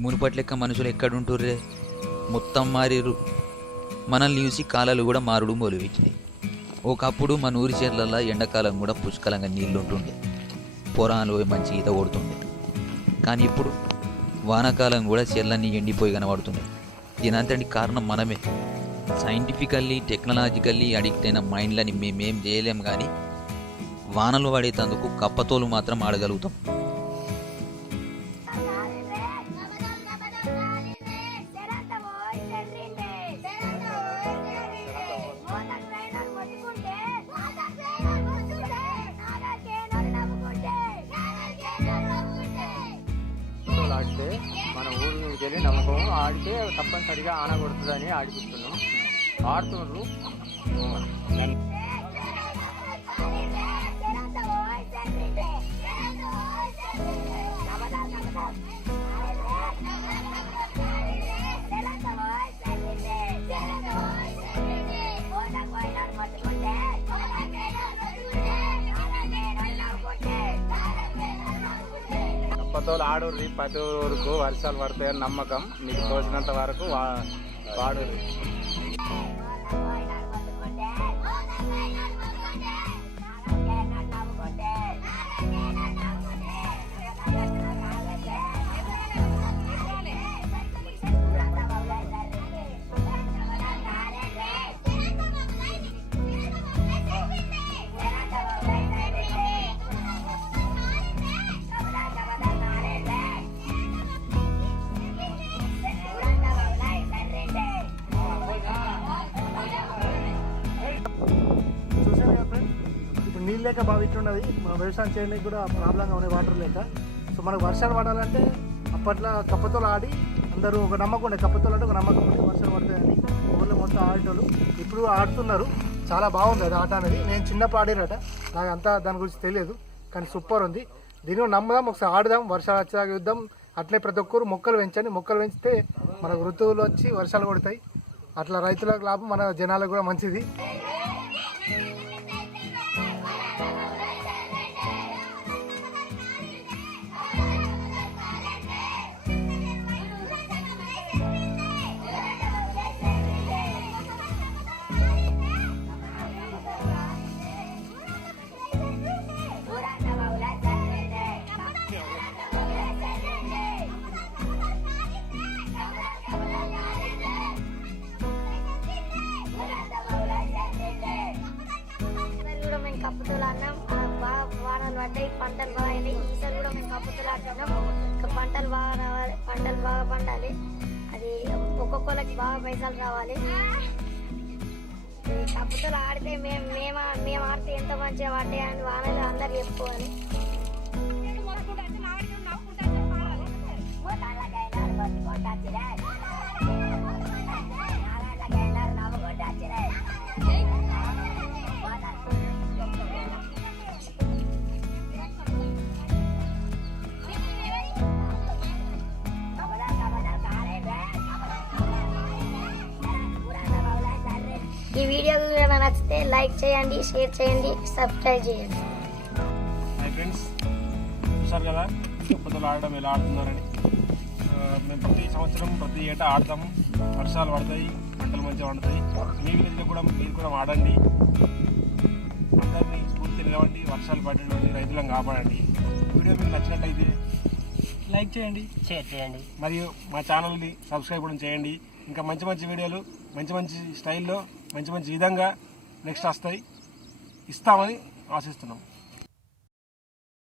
మునుపటి లెక్క మనుషులు ఎక్కడుంటుర్రే, మొత్తం మారిర్రు. మనల్ని చూసి కాలాలు కూడా మారుడు మొదలుపెట్టినాయి. ఒకప్పుడు మన ఊరి చెర్లల్లో ఎండాకాలం కూడా పుష్కలంగా నీళ్ళు ఉంటుండే, పొరాలు మంచి ఈత కొడుతుండే. కానీ ఇప్పుడు వానాకాలం కూడా చెర్లన్నీ ఎండిపోయి కనబడుతున్నాయి. దీనంతటి కారణం మనమే. సైంటిఫికల్లీ టెక్నాలజికల్లీ అడిక్ట్ అయిన మైండ్లని మేమేం చేయలేం, కానీ వానలు పడేటందుకు కప్పతోలు మాత్రం ఆడగలుగుతాం. ఆడితే మన ఊరు నుంచి వెళ్ళి నమ్మకం ఆడితే తప్పనిసరిగా ఆన కొడుతుందని ఆడిపిస్తున్నాం. ఆడుతున్నారు. కప్పతోలు ఆడుర్రి, ప్రతి ఊరుకు వర్షాలు పడతాయని నమ్మకం. మీకు తోచినంత వరకు వాడుర్రి. ఇప్పుడు నీళ్ళు లేక బాగా ఇట్లున్నది. మన వ్యవసాయం చేయడానికి కూడా ప్రాబ్లంగా ఉన్నాయి, వాటర్ లేక. సో మనకు వర్షాలు పడాలంటే అప్పట్లో కప్పతోలు ఆడి అందరూ ఒక నమ్మకం ఉండే, కప్పతోలు అంటే ఒక నమ్మకం ఉండే వర్షాలు పడతాయని ఊళ్ళో మొత్తం ఆడేటోళ్ళు. ఇప్పుడు ఆడుతున్నారు. చాలా బాగుంది అది ఆట అనేది. నేను చిన్నప్పుడు ఆడినట, నాకు అంతా దాని గురించి తెలియదు, కానీ సూపర్ ఉంది. దీనిలో నమ్మదాం, ఒకసారి ఆడదాం, వర్షాలు వచ్చేదాకా యుద్ధం. అట్లే ప్రతి ఒక్కరు మొక్కలు పెంచండి. మొక్కలు పెంచితే మనకు ఋతువులు వచ్చి వర్షాలు పడతాయి. అట్లా రైతులకు లాభం, మన జనాలకు కూడా మంచిది. కప్పుతోలు ఆడినాం, బాగా వానలు పడ్డాయి, పంటలు బాగా అయినాయి. ఈసారి కూడా మేము కప్పుతోలు ఆడుతున్నాం. పంటలు బాగా రావాలి, పంటలు బాగా పండాలి. అది ఒక్కొక్కరికి బాగా పైసలు రావాలి. కప్పుతోలు ఆడితే మేము ఆడితే ఎంత మంచిగా పడ్డాయి అని వానలు అందరు చెప్పుకోవాలి. ఈ వీడియో కనుక నచ్చితే లైక్ చేయండి, షేర్ చేయండి, సబ్స్క్రైబ్ చేయండి. హాయ్ ఫ్రెండ్స్, చూసారు కదా కప్పతోలు ఆడడం ఎలా ఆడుతున్నారని. మేము ప్రతి సంవత్సరం ప్రతి ఏటా ఆడతాము. వర్షాలు పడతాయి, పంటలు మంచిగా పండుతాయి. మీ విలేజ్లో కూడా మీరు కూడా ఆడండి. అందరినీ స్ఫూర్తి నిలవండి, వర్షాలు పడేటువంటి రైతులను కాపాడండి. వీడియో మీకు నచ్చినట్లయితే లైక్ చేయండి, షేర్ చేయండి, మరియు మా ఛానల్ని సబ్స్క్రైబ్ కూడా చేయండి. ఇంకా మంచి మంచి వీడియోలు మంచి మంచి స్టైల్లో మంచి మంచి విధంగా నెక్స్ట్ వస్తాయి, ఇస్తామని ఆశిస్తున్నాం.